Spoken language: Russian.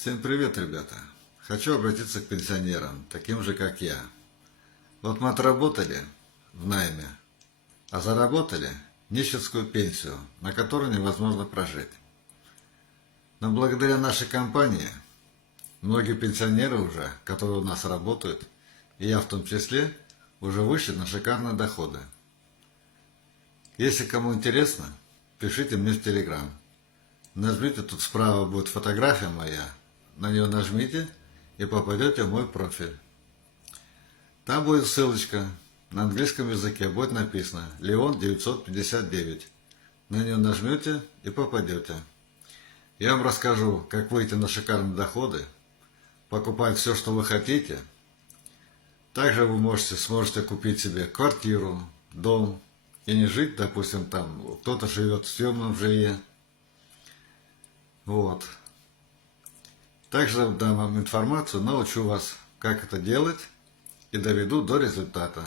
Всем привет, ребята! Хочу обратиться к пенсионерам, таким же, как я. Вот мы отработали в найме, а заработали нищенскую пенсию, на которую невозможно прожить. Но благодаря нашей компании, многие пенсионеры уже, которые у нас работают, и я в том числе, уже вышли на шикарные доходы. Если кому интересно, пишите мне в Telegram. Нажмите, тут справа будет фотография моя, на нее нажмите и попадете в мой профиль. Там будет ссылочка, на английском языке будет написано Леон 959. На нее нажмете и попадете. Я вам расскажу, как выйти на шикарные доходы, покупать все, что вы хотите. Также вы сможете купить себе квартиру, дом и не жить, допустим, там кто-то живет в съемном жилье. Вот. Также дам вам информацию, научу вас, как это делать, и доведу до результата.